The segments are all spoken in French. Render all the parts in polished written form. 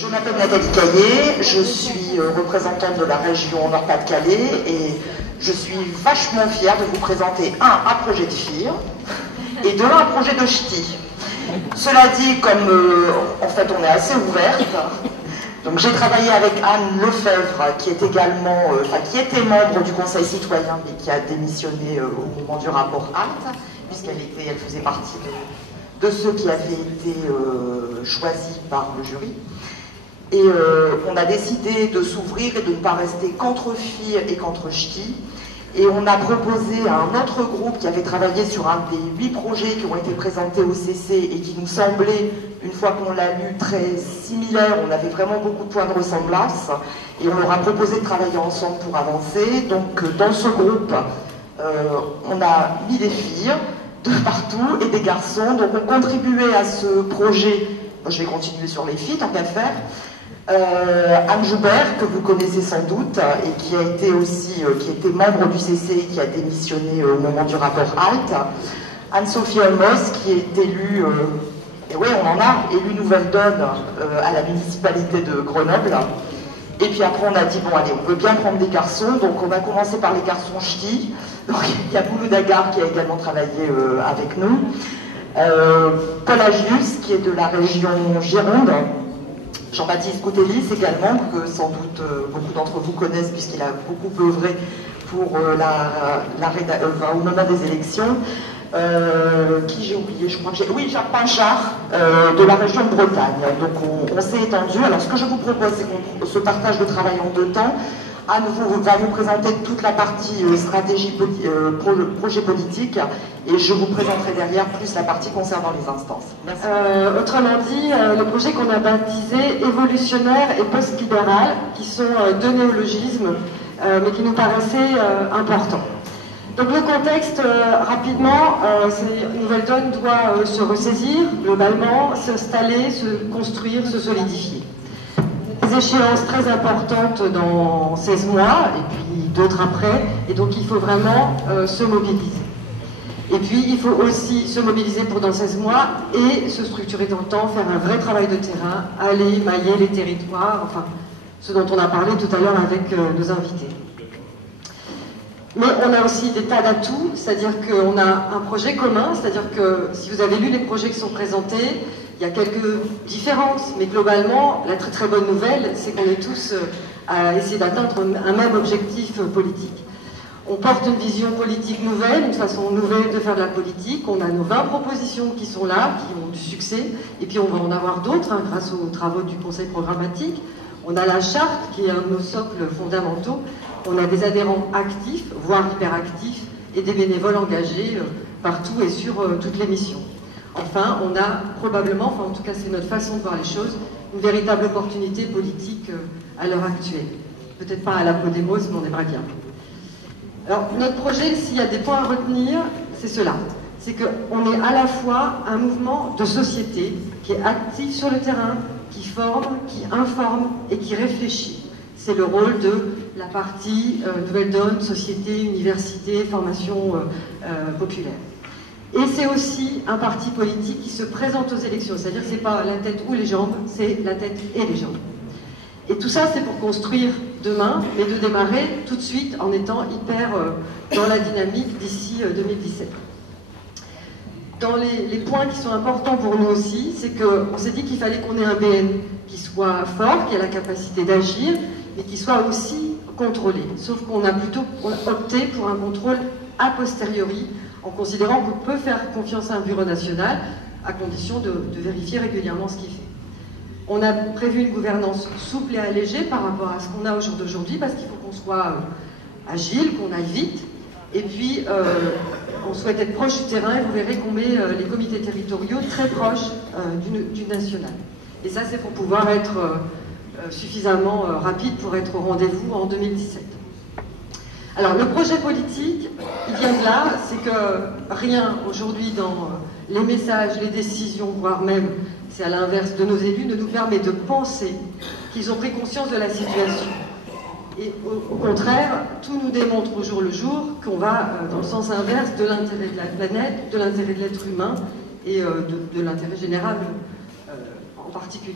Je m'appelle Nathalie Caillé, je suis représentante de la région Nord-Pas-de-Calais et je suis vachement fière de vous présenter un projet de FIR et un projet de ch'ti. Cela dit, comme en fait on est assez ouverte, donc j'ai travaillé avec Anne Lefebvre qui est également, qui était membre du Conseil citoyen mais qui a démissionné au moment du rapport HALT, puisqu'elle faisait partie de ceux qui avaient été choisis par le jury. Et on a décidé de s'ouvrir et de ne pas rester qu'entre filles et qu'entre ch'tis. Et on a proposé à un autre groupe qui avait travaillé sur un des 8 projets qui ont été présentés au CC et qui nous semblait, une fois qu'on l'a lu, très similaire. On avait vraiment beaucoup de points de ressemblance. Et on leur a proposé de travailler ensemble pour avancer. Donc dans ce groupe, on a mis des filles de partout et des garçons. Donc on contribuait à ce projet. Je vais continuer sur les filles, tant qu'à faire. Anne Joubert, que vous connaissez sans doute, et qui a été aussi, qui était membre du CC, qui a démissionné au moment du rapport HALT. Anne-Sophie Olmos, qui est élue, et oui, on en a, élue Nouvelle Donne à la municipalité de Grenoble. Et puis après, on a dit, bon, allez, on veut bien prendre des garçons, donc on a commencé par les garçons ch'tis. Donc il y a Boulou Dagar qui a également travaillé avec nous. Paul Agius, qui est de la région Gironde. Jean-Baptiste Coutelis également, que sans doute beaucoup d'entre vous connaissent puisqu'il a beaucoup œuvré pour au moment des élections. Qui j'ai oublié, je crois que j'ai... Oui, Jacques Pinchard, de la région de Bretagne. Donc on s'est étendu. Alors ce que je vous propose, c'est qu'on se partage le travail en 2 temps. Anne va vous présenter toute la partie stratégie, projet politique, et je vous présenterai derrière plus la partie concernant les instances. Merci. Autrement dit, le projet qu'on a baptisé évolutionnaire et post-libéral, qui sont 2 néologismes, mais qui nous paraissaient importants. Donc le contexte, rapidement, Nouvelle Donne doit se ressaisir globalement, s'installer, se construire, se solidifier. Des échéances très importantes dans 16 mois, et puis d'autres après, et donc il faut vraiment se mobiliser. Et puis il faut aussi se mobiliser pour dans 16 mois et se structurer dans le temps, faire un vrai travail de terrain, aller mailler les territoires, enfin ce dont on a parlé tout à l'heure avec nos invités. Mais on a aussi des tas d'atouts, c'est-à-dire qu'on a un projet commun, c'est-à-dire que si vous avez lu les projets qui sont présentés, il y a quelques différences, mais globalement, la très très bonne nouvelle, c'est qu'on est tous à essayer d'atteindre un même objectif politique. On porte une vision politique nouvelle, une façon nouvelle de faire de la politique. On a nos 20 propositions qui sont là, qui ont du succès, et puis on va en avoir d'autres grâce aux travaux du Conseil programmatique. On a la charte qui est un de nos socles fondamentaux. On a des adhérents actifs, voire hyperactifs, et des bénévoles engagés partout et sur toutes les missions. Enfin, on a probablement, enfin en tout cas c'est notre façon de voir les choses, une véritable opportunité politique à l'heure actuelle. Peut-être pas à la Podemos, mais on aimerait bien. Alors notre projet, s'il y a des points à retenir, c'est cela. C'est qu'on est à la fois un mouvement de société qui est actif sur le terrain, qui forme, qui informe et qui réfléchit. C'est le rôle de la partie Nouvelle Donne, société, université, formation populaire. Et c'est aussi un parti politique qui se présente aux élections, c'est-à-dire que ce n'est pas la tête ou les jambes, c'est la tête et les jambes. Et tout ça, c'est pour construire demain, mais de démarrer tout de suite en étant hyper dans la dynamique d'ici 2017. Dans les points qui sont importants pour nous aussi, c'est qu'on s'est dit qu'il fallait qu'on ait un BN qui soit fort, qui ait la capacité d'agir, mais qui soit aussi contrôlé. Sauf qu'on a plutôt opté pour un contrôle a posteriori, en considérant qu'on peut faire confiance à un bureau national, à condition de vérifier régulièrement ce qu'il fait. On a prévu une gouvernance souple et allégée par rapport à ce qu'on a au jour d'aujourd'hui, parce qu'il faut qu'on soit agile, qu'on aille vite, et puis on souhaite être proche du terrain, et vous verrez qu'on met les comités territoriaux très proches du national. Et ça, c'est pour pouvoir être suffisamment rapide pour être au rendez-vous en 2017. Alors, le projet politique, il vient de là, c'est que rien aujourd'hui dans les messages, les décisions, voire même, c'est à l'inverse de nos élus, ne nous permet de penser qu'ils ont pris conscience de la situation. Et au contraire, tout nous démontre au jour le jour qu'on va dans le sens inverse de l'intérêt de la planète, de l'intérêt de l'être humain et de l'intérêt général en particulier.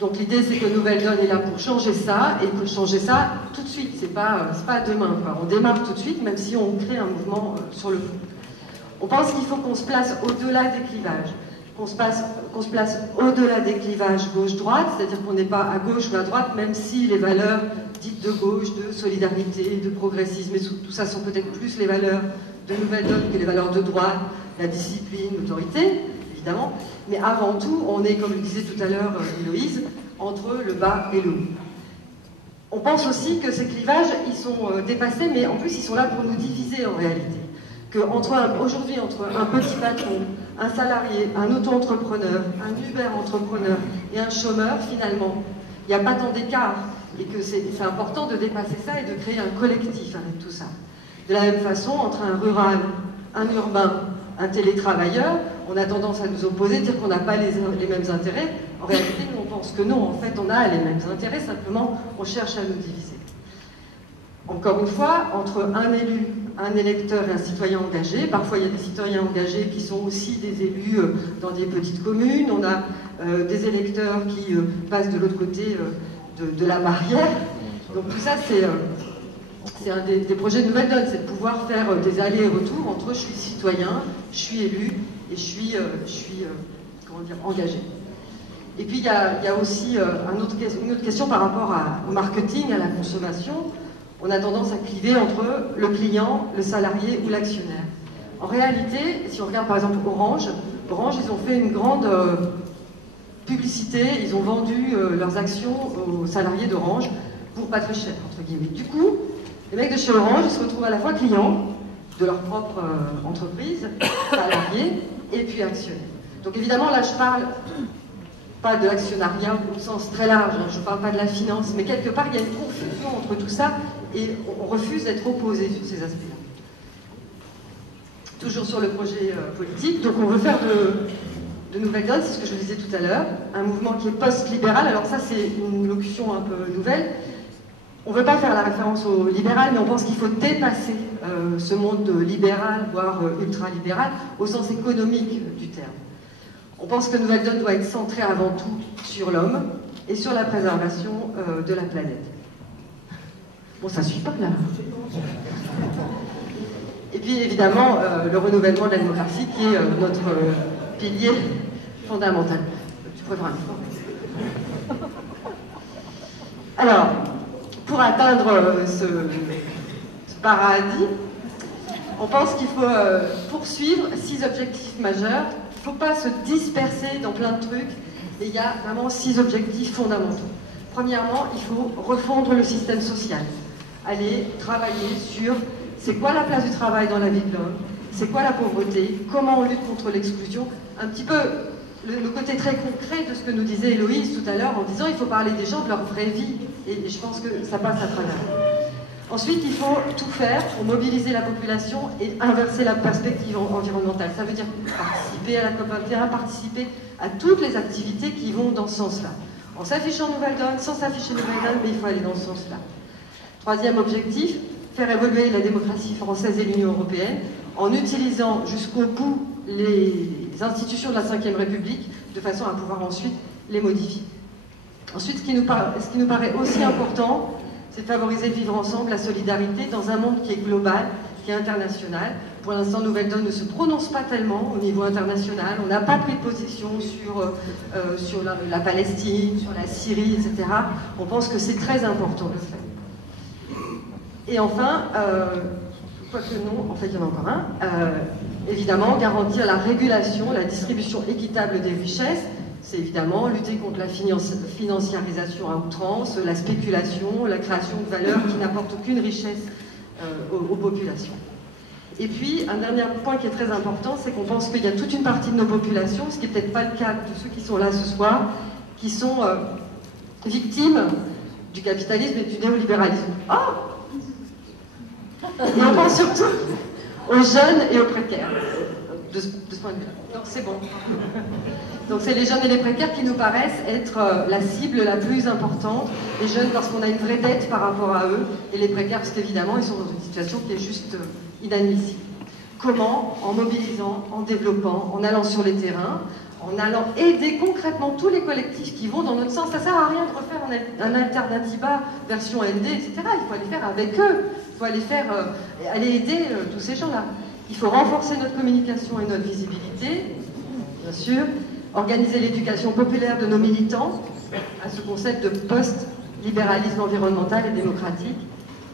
Donc l'idée, c'est que Nouvelle Donne est là pour changer ça, et pour changer ça tout de suite, c'est pas demain, quoi. On démarre tout de suite, même si on crée un mouvement sur le fond. On pense qu'il faut qu'on se place au-delà des clivages, qu'on se place au-delà des clivages gauche-droite, c'est-à-dire qu'on n'est pas à gauche ou à droite, même si les valeurs dites de gauche, de solidarité, de progressisme, et tout ça sont peut-être plus les valeurs de Nouvelle Donne que les valeurs de droite, la discipline, l'autorité, évidemment. Mais avant tout, on est, comme le disait tout à l'heure Héloïse, entre le bas et le haut. On pense aussi que ces clivages, ils sont dépassés, mais en plus, ils sont là pour nous diviser en réalité. Aujourd'hui, entre un petit patron, un salarié, un auto-entrepreneur, un Uber-entrepreneur et un chômeur, finalement, il n'y a pas tant d'écart. Et que c'est important de dépasser ça et de créer un collectif avec tout ça. De la même façon, entre un rural, un urbain, un télétravailleur, on a tendance à nous opposer, dire qu'on n'a pas les mêmes intérêts. En réalité, nous, on pense que non. En fait, on a les mêmes intérêts, simplement, on cherche à nous diviser. Encore une fois, entre un élu, un électeur et un citoyen engagé, parfois il y a des citoyens engagés qui sont aussi des élus dans des petites communes, on a des électeurs qui passent de l'autre côté de la barrière. Donc tout ça, c'est un des projets de Nouvelle Donne, c'est de pouvoir faire des allers-retours entre je suis citoyen, je suis élu et je suis comment dire, engagé. Et puis il y a aussi une autre question par rapport au marketing, à la consommation. On a tendance à cliver entre le client, le salarié ou l'actionnaire. En réalité, si on regarde par exemple Orange, ils ont fait une grande publicité, ils ont vendu leurs actions aux salariés d'Orange pour pas très cher, entre guillemets. Du coup, les mecs de chez Orange, ils se retrouvent à la fois clients de leur propre entreprise, salariés, et puis actionnaires. Donc évidemment, là, je parle pas de l'actionnariat au sens très large, hein, je ne parle pas de la finance, mais quelque part, il y a une confusion entre tout ça, et on refuse d'être opposé sur ces aspects-là. Toujours sur le projet politique, donc on veut faire de Nouvelle Donne, c'est ce que je vous disais tout à l'heure, un mouvement qui est post-libéral. Alors ça, c'est une locution un peu nouvelle. On ne veut pas faire la référence au libéral, mais on pense qu'il faut dépasser ce monde libéral, voire ultra-libéral, au sens économique du terme. On pense que Nouvelle Donne doit être centrée avant tout sur l'homme et sur la préservation de la planète. Bon, ça ne suit pas là. Et puis évidemment, le renouvellement de la démocratie qui est notre pilier fondamental. Tu pourrais faire un effort. Alors, pour atteindre ce paradis, on pense qu'il faut poursuivre 6 objectifs majeurs. Il ne faut pas se disperser dans plein de trucs. Et il y a vraiment 6 objectifs fondamentaux. Premièrement, il faut refondre le système social. Aller travailler sur c'est quoi la place du travail dans la vie de l'homme, c'est quoi la pauvreté, comment on lutte contre l'exclusion, un petit peu le côté très concret de ce que nous disait Héloïse tout à l'heure en disant il faut parler des gens de leur vraie vie, et je pense que ça passe à travers. Ensuite, il faut tout faire pour mobiliser la population et inverser la perspective environnementale. Ça veut dire participer à la COP21, participer à toutes les activités qui vont dans ce sens-là. En s'affichant Nouvelle Donne, sans s'afficher Nouvelle Donne, mais il faut aller dans ce sens-là. Troisième objectif, faire évoluer la démocratie française et l'Union européenne en utilisant jusqu'au bout les institutions de la Ve République de façon à pouvoir ensuite les modifier. Ensuite, ce qui nous paraît aussi important, c'est de favoriser le vivre ensemble, la solidarité, dans un monde qui est global, qui est international. Pour l'instant, Nouvelle Donne ne se prononce pas tellement au niveau international. On n'a pas pris de position sur la Palestine, sur la Syrie, etc. On pense que c'est très important de le faire. Et enfin, quoique non, en fait il y en a encore un, évidemment garantir la régulation, la distribution équitable des richesses, c'est évidemment lutter contre la financiarisation à outrance, la spéculation, la création de valeurs qui n'apportent aucune richesse aux populations. Et puis, un dernier point qui est très important, c'est qu'on pense qu'il y a toute une partie de nos populations, ce qui n'est peut-être pas le cas de ceux qui sont là ce soir, qui sont victimes du capitalisme et du néolibéralisme. Oh! Et on pense surtout aux jeunes et aux précaires, de ce point de vue-là. Donc c'est bon. Donc c'est les jeunes et les précaires qui nous paraissent être la cible la plus importante. Les jeunes parce qu'on a une vraie dette par rapport à eux, et les précaires parce qu'évidemment ils sont dans une situation qui est juste inadmissible. Comment? En mobilisant, en développant, en allant sur les terrains, en allant aider concrètement tous les collectifs qui vont dans notre sens. Ça ne sert à rien de refaire un Alternativa version ND, etc. Il faut aller faire avec eux, il faut aller aider tous ces gens-là. Il faut renforcer notre communication et notre visibilité, bien sûr, organiser l'éducation populaire de nos militants à ce concept de post-libéralisme environnemental et démocratique,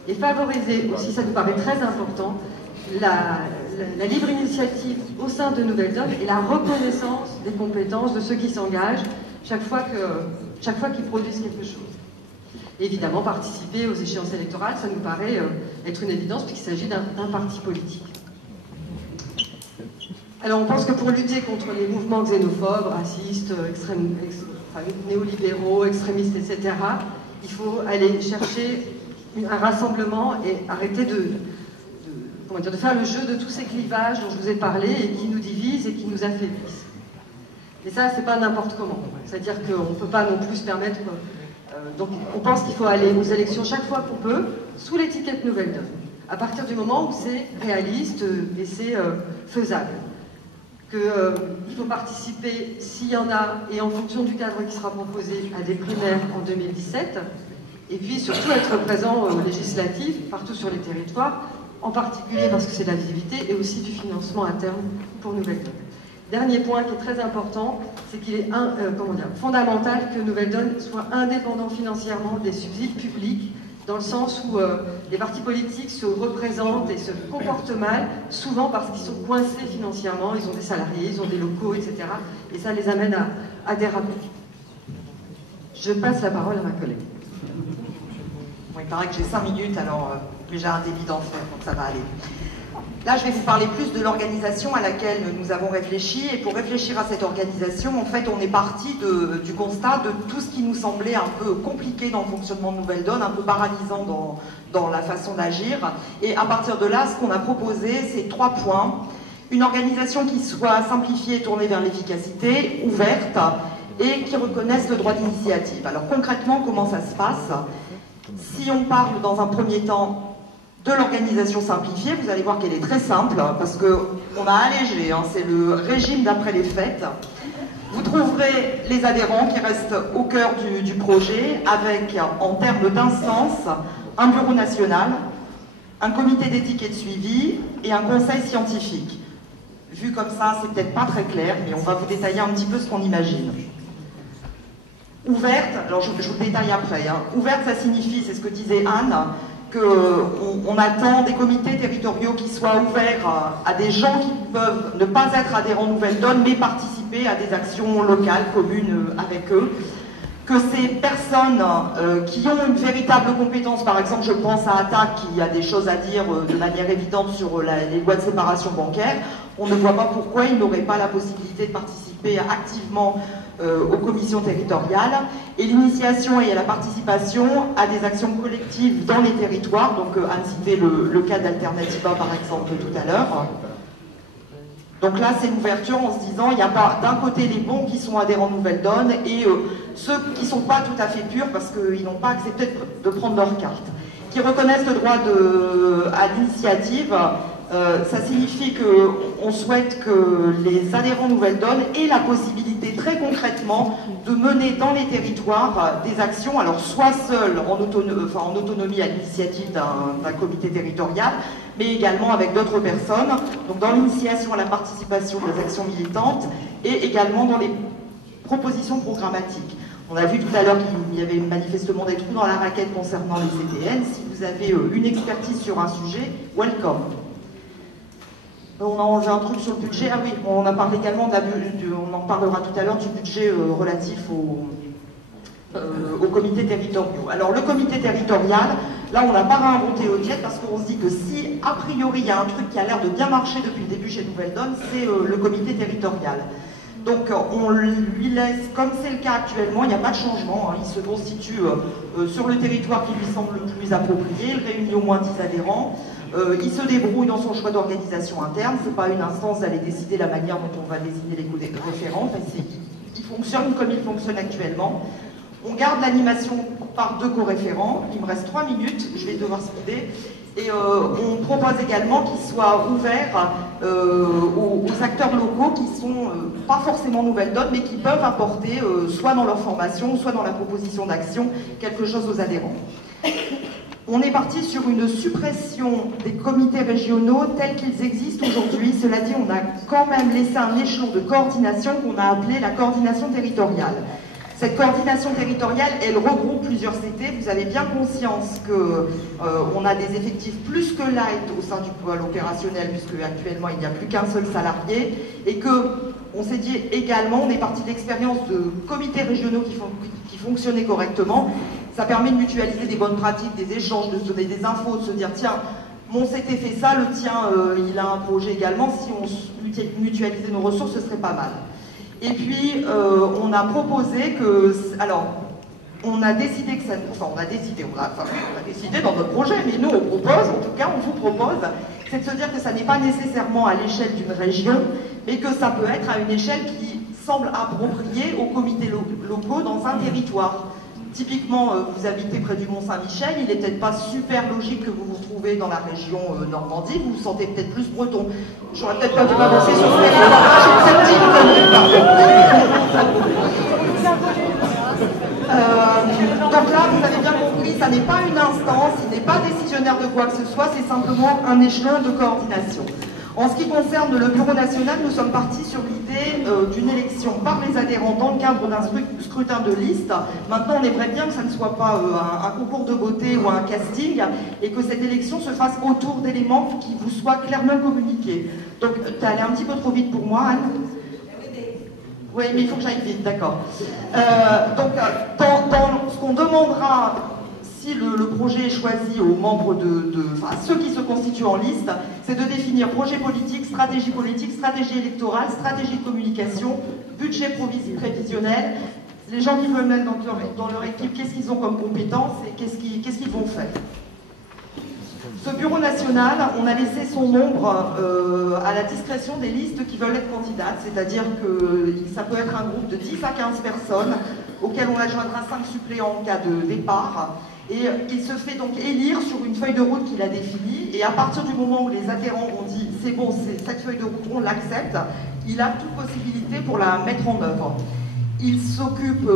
et favoriser aussi, ça nous paraît très important, la libre initiative au sein de Nouvelle Donne et la reconnaissance des compétences de ceux qui s'engagent chaque fois qu'ils produisent quelque chose. Et évidemment, participer aux échéances électorales, ça nous paraît être une évidence puisqu'il s'agit d'un parti politique. Alors on pense que pour lutter contre les mouvements xénophobes, racistes, néolibéraux, extrémistes, etc., il faut aller chercher un rassemblement et arrêter de faire le jeu de tous ces clivages dont je vous ai parlé et qui nous divisent et qui nous affaiblissent. Et ça, c'est pas n'importe comment. C'est-à-dire qu'on ne peut pas non plus se permettre... donc on pense qu'il faut aller aux élections chaque fois qu'on peut, sous l'étiquette Nouvelle Donne, à partir du moment où c'est réaliste et c'est faisable. Qu'il faut participer, s'il y en a, et en fonction du cadre qui sera proposé, à des primaires en 2017, et puis surtout être présent aux législatives, partout sur les territoires, en particulier parce que c'est de la visibilité et aussi du financement à terme pour Nouvelle Donne. Dernier point qui est très important, c'est qu'il est fondamental que Nouvelle Donne soit indépendant financièrement des subsides publics, dans le sens où les partis politiques se représentent et se comportent mal, souvent parce qu'ils sont coincés financièrement, ils ont des salariés, ils ont des locaux, etc. Et ça les amène à déraper. Je passe la parole à ma collègue. Bon, il paraît que j'ai 5 minutes, alors j'ai un débit d'enfer, donc ça va aller. Là, je vais vous parler plus de l'organisation à laquelle nous avons réfléchi. Et pour réfléchir à cette organisation, en fait, on est parti du constat de tout ce qui nous semblait un peu compliqué dans le fonctionnement de Nouvelle Donne, un peu paralysant dans la façon d'agir. Et à partir de là, ce qu'on a proposé, c'est 3 points. Une organisation qui soit simplifiée et tournée vers l'efficacité, ouverte, et qui reconnaisse le droit d'initiative. Alors concrètement, comment ça se passe? Si on parle dans un premier temps de l'organisation simplifiée, vous allez voir qu'elle est très simple, parce qu'on a allégé, c'est le régime d'après les fêtes. Vous trouverez les adhérents qui restent au cœur du projet, avec, en termes d'instance, un bureau national, un comité d'éthique et de suivi, et un conseil scientifique. Vu comme ça, c'est peut-être pas très clair, mais on va vous détailler un petit peu ce qu'on imagine. Ouverte, alors je vous le détaille après, ouverte, ça signifie, c'est ce que disait Anne, qu'on attend des comités territoriaux qui soient ouverts à des gens qui peuvent ne pas être adhérents Nouvelle Donne, mais participer à des actions locales, communes avec eux. Que ces personnes qui ont une véritable compétence, par exemple, je pense à Attac, qui a des choses à dire de manière évidente sur les lois de séparation bancaire, on ne voit pas pourquoi ils n'auraient pas la possibilité de participer activement aux commissions territoriales, et l'initiation et la participation à des actions collectives dans les territoires. Donc Anne citait le cas d'Alternativa par exemple tout à l'heure. Donc là c'est l'ouverture en se disant il n'y a pas d'un côté les bons qui sont adhérents Nouvelle Donne et ceux qui ne sont pas tout à fait purs parce qu'ils n'ont pas accepté de prendre leur carte, qui reconnaissent le droit à l'initiative. Ça signifie qu'on souhaite que les adhérents Nouvelle Donne aient la possibilité très concrètement de mener dans les territoires des actions, alors soit seuls en autonomie à l'initiative d'un comité territorial, mais également avec d'autres personnes, donc dans l'initiation à la participation des actions militantes et également dans les propositions programmatiques. On a vu tout à l'heure qu'il y avait manifestement des trous dans la raquette concernant les CTN. Si vous avez une expertise sur un sujet, welcome. On a enlevé un truc sur le budget. Ah oui, on a parlé également, on en parlera tout à l'heure, du budget relatif aux comités territoriaux. Alors le comité territorial, là on n'a pas réinventé au diète parce qu'on se dit que si a priori il y a un truc qui a l'air de bien marcher depuis le début chez Nouvelle Donne, c'est le comité territorial. Donc on lui laisse, comme c'est le cas actuellement, il n'y a pas de changement, il se constitue sur le territoire qui lui semble le plus approprié, il réunit au moins 10 adhérents. Il se débrouille dans son choix d'organisation interne, ce n'est pas une instance d'aller décider la manière dont on va désigner les référents, il fonctionne comme il fonctionne actuellement. On garde l'animation par 2 co-référents, il me reste 3 minutes, je vais devoir speeder. Et on propose également qu'il soit ouvert aux acteurs locaux qui ne sont pas forcément nouvelles donnes, mais qui peuvent apporter, soit dans leur formation, soit dans la proposition d'action, quelque chose aux adhérents. On est parti sur une suppression des comités régionaux tels qu'ils existent aujourd'hui. Cela dit, on a quand même laissé un échelon de coordination qu'on a appelé la coordination territoriale. Cette coordination territoriale, elle regroupe plusieurs CT. Vous avez bien conscience qu'on a des effectifs plus que light au sein du pôle opérationnel, puisque actuellement il n'y a plus qu'un seul salarié, et qu'on s'est dit également, on est parti d'expériences de comités régionaux qui fonctionnaient correctement. Ça permet de mutualiser des bonnes pratiques, des échanges, de se donner des infos, de se dire tiens, mon CT fait ça, le tien il a un projet également, si on mutualisait nos ressources, ce serait pas mal. Et puis, on a proposé que... Alors, on a décidé que ça... Enfin, on a décidé dans notre projet, mais nous, on propose, en tout cas, on vous propose, c'est de se dire que ça n'est pas nécessairement à l'échelle d'une région, mais que ça peut être à une échelle qui semble appropriée aux comités locaux dans un territoire. Typiquement, vous habitez près du Mont-Saint-Michel, il n'est peut-être pas super logique que vous vous retrouvez dans la région Normandie, vous vous sentez peut-être plus breton. J'aurais peut-être pas dû m'avancer sur ce terrain, j'ai une petite connerie, pardon. Donc là, vous avez bien compris, ça n'est pas une instance, il n'est pas décisionnaire de quoi que ce soit, c'est simplement un échelon de coordination. En ce qui concerne le Bureau national, nous sommes partis sur l'idée d'une élection par les adhérents dans le cadre d'un scrutin de liste. Maintenant, on aimerait bien que ça ne soit pas un concours de beauté ou un casting, et que cette élection se fasse autour d'éléments qui vous soient clairement communiqués. Donc, tu es allé un petit peu trop vite pour moi, Anne. Oui, mais il faut que j'aille vite, d'accord. Donc, dans ce qu'on demandera, si le projet est choisi aux membres enfin, ceux qui se constituent en liste, c'est de définir projet politique, stratégie électorale, stratégie de communication, budget prévisionnel, les gens qui veulent mettre dans leur équipe, qu'est-ce qu'ils ont comme compétences et qu'est-ce qu'ils vont faire. Ce bureau national, on a laissé son nombre à la discrétion des listes qui veulent être candidates, c'est-à-dire que ça peut être un groupe de 10 à 15 personnes auquel on adjoindra 5 suppléants en cas de départ. Et il se fait donc élire sur une feuille de route qu'il a définie, et à partir du moment où les adhérents ont dit c'est bon, cette feuille de route, on l'accepte, il a toute possibilité pour la mettre en œuvre. Il s'occupe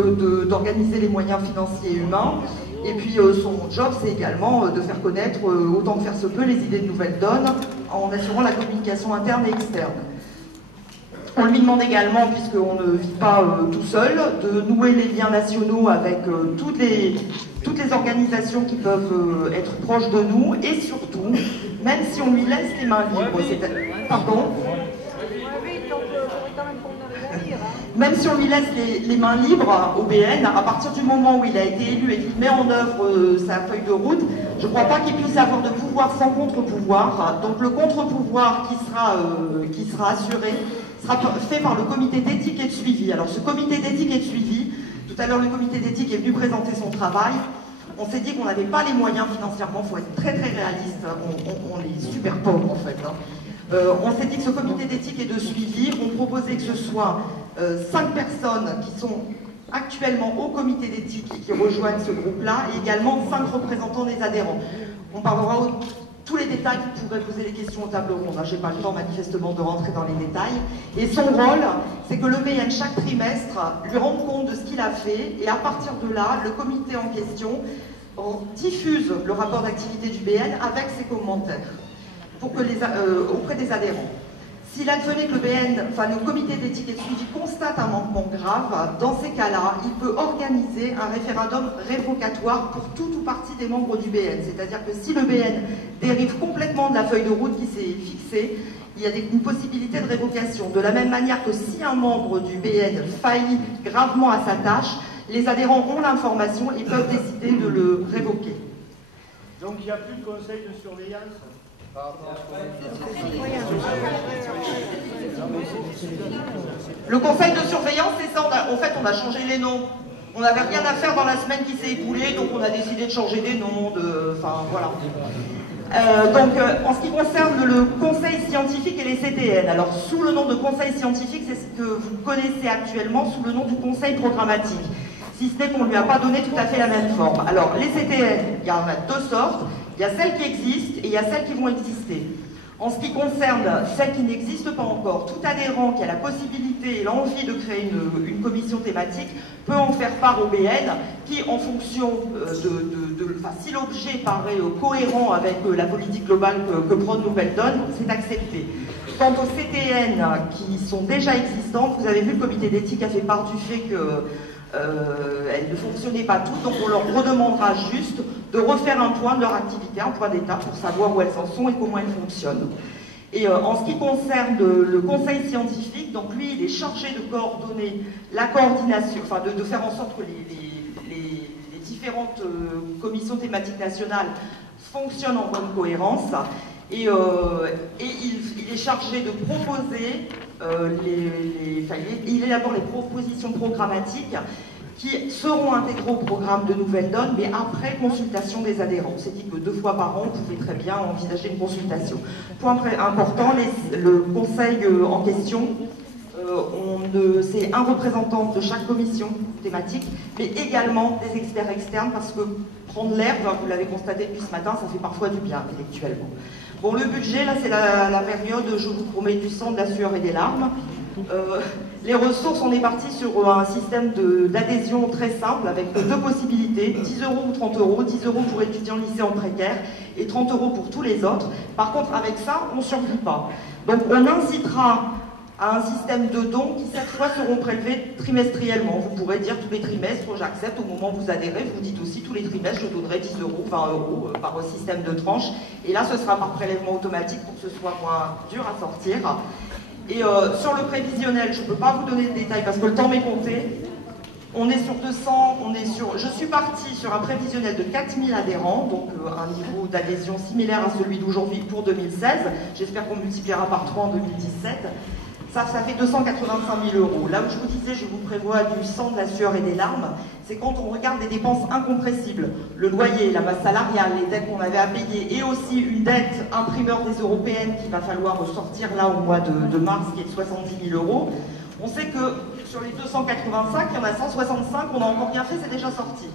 d'organiser les moyens financiers et humains, et puis son job c'est également de faire connaître, autant que faire se peut, les idées de nouvelles donnes, en assurant la communication interne et externe. On lui demande également, puisqu'on ne vit pas tout seul, de nouer les liens nationaux avec toutes les organisations qui peuvent être proches de nous, et surtout, même si on lui laisse les mains libres, pardon. Même si on lui laisse les mains libres au BN, à partir du moment où il a été élu et qu'il met en œuvre sa feuille de route, je ne crois pas qu'il puisse avoir de pouvoir sans contre-pouvoir. Donc le contre-pouvoir qui sera assuré sera fait par le comité d'éthique et de suivi. Alors ce comité d'éthique et de suivi, tout à l'heure le comité d'éthique est venu présenter son travail. On s'est dit qu'on n'avait pas les moyens financièrement, il faut être très très réaliste, on est super pauvres en fait. On s'est dit que ce comité d'éthique et de suivi, on proposait que ce soit 5 personnes qui sont actuellement au comité d'éthique et qui rejoignent ce groupe-là, et également 5 représentants des adhérents. On parlera de tous les détails, vous pourrez poser les questions aux tables rondes, je n'ai pas le temps manifestement de rentrer dans les détails. Et son rôle, c'est que le BN chaque trimestre lui rende compte de ce qu'il a fait, et à partir de là, le comité en question diffuse le rapport d'activité du BN avec ses commentaires pour que auprès des adhérents. S'il advenait que le comité d'éthique et de suivi constate un manquement grave, dans ces cas-là, il peut organiser un référendum révocatoire pour tout ou partie des membres du BN. C'est-à-dire que si le BN dérive complètement de la feuille de route qui s'est fixée, il y a une possibilité de révocation. De la même manière que si un membre du BN faillit gravement à sa tâche, les adhérents ont l'information et peuvent décider de le révoquer. Donc il n'y a plus de conseil de surveillance ? Le conseil de surveillance, c'est ça, en fait on a changé les noms. On n'avait rien à faire dans la semaine qui s'est écoulée, donc on a décidé de changer des noms, enfin voilà. Donc en ce qui concerne le conseil scientifique et les CTN, alors sous le nom de conseil scientifique, c'est ce que vous connaissez actuellement sous le nom du conseil programmatique. Si ce n'est qu'on ne lui a pas donné tout à fait la même forme. Alors les CTN, il y en a 2 sortes. Il y a celles qui existent et il y a celles qui vont exister. En ce qui concerne celles qui n'existent pas encore, tout adhérent qui a la possibilité et l'envie de créer une commission thématique peut en faire part au BN, qui en fonction si l'objet paraît cohérent avec la politique globale que prône Nouvelle Donne, c'est accepté. Quant aux CTN qui sont déjà existantes, vous avez vu, le comité d'éthique a fait part du fait que elles ne fonctionnaient pas toutes, donc on leur redemandera juste de refaire un point de leur activité, un point d'état pour savoir où elles en sont et comment elles fonctionnent. Et en ce qui concerne le conseil scientifique, donc lui il est chargé de coordonner la coordination, enfin de faire en sorte que les différentes commissions thématiques nationales fonctionnent en bonne cohérence. Et il est chargé de proposer, il élabore les propositions programmatiques qui seront intégrées au programme de Nouvelle Donne, mais après consultation des adhérents. C'est dit que 2 fois par an, on pouvait très bien envisager une consultation. Point important, le conseil en question, c'est un représentant de chaque commission thématique, mais également des experts externes, parce que prendre l'air, vous l'avez constaté depuis ce matin, ça fait parfois du bien intellectuellement. Bon, le budget, là, c'est la période, je vous promets, du sang, de la sueur et des larmes. Les ressources, on est parti sur un système d'adhésion très simple, avec 2 possibilités, 10 € ou 30 €, 10 € pour étudiants lycéens précaires et 30 € pour tous les autres. Par contre, avec ça, on ne survit pas. Donc, on incitera à un système de dons qui, cette fois, seront prélevés trimestriellement. Vous pourrez dire tous les trimestres, j'accepte, au moment où vous adhérez, vous dites aussi tous les trimestres, je donnerai 10 €, 20 € par système de tranche. Et là, ce sera par prélèvement automatique pour que ce soit moins dur à sortir. Et sur le prévisionnel, je ne peux pas vous donner de détails parce que le temps m'est compté. On est sur 200, je suis partie sur un prévisionnel de 4000 adhérents, donc un niveau d'adhésion similaire à celui d'aujourd'hui pour 2016. J'espère qu'on multipliera par 3 en 2017. Ça fait 285 000 €. Là où je vous disais, je vous prévois du sang, de la sueur et des larmes, c'est quand on regarde des dépenses incompressibles. Le loyer, la masse salariale, les dettes qu'on avait à payer, et aussi une dette imprimeur des européennes qu'il va falloir sortir là au mois de mars, qui est de 70 000 €. On sait que sur les 285, il y en a 165, on n'a encore rien fait, c'est déjà sorti.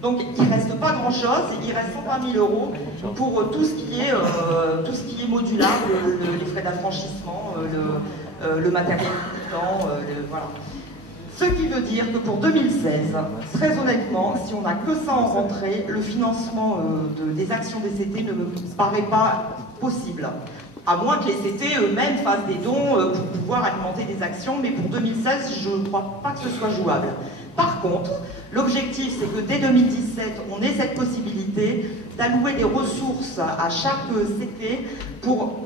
Donc il ne reste pas grand-chose, il reste 120 000 € pour tout ce qui est modulable, les frais d'affranchissement, le matériel coûtant, voilà. Ce qui veut dire que pour 2016, très honnêtement, si on n'a que ça en rentrée, le financement des actions des CT ne me paraît pas possible. À moins que les CT eux-mêmes fassent des dons pour pouvoir alimenter des actions, mais pour 2016, je ne crois pas que ce soit jouable. Par contre, l'objectif, c'est que dès 2017, on ait cette possibilité d'allouer des ressources à chaque CT pour...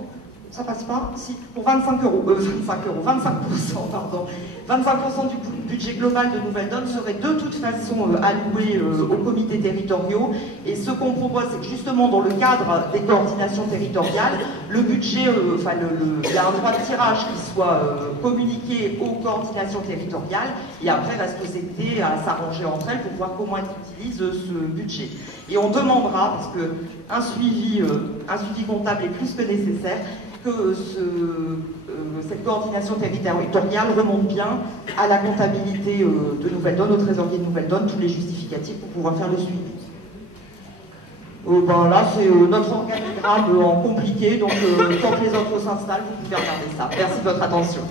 Ça passe pas? Si, pour 25 €, 25%, pardon. 25% du budget global de Nouvelle Donne serait de toute façon alloué aux comités territoriaux. Et ce qu'on propose, c'est que justement dans le cadre des coordinations territoriales, le budget, il y a un droit de tirage qui soit communiqué aux coordinations territoriales. Et après, il reste aux CT à s'arranger entre elles pour voir comment elles utilisent ce budget. Et on demandera, parce qu'un suivi comptable est plus que nécessaire, que cette coordination territoriale remonte bien à la comptabilité de Nouvelle Donne, au trésorier de Nouvelle Donne, tous les justificatifs pour pouvoir faire le suivi. Là, c'est notre organigramme en compliqué, donc quand les autres s'installent, vous pouvez regarder ça. Merci de votre attention.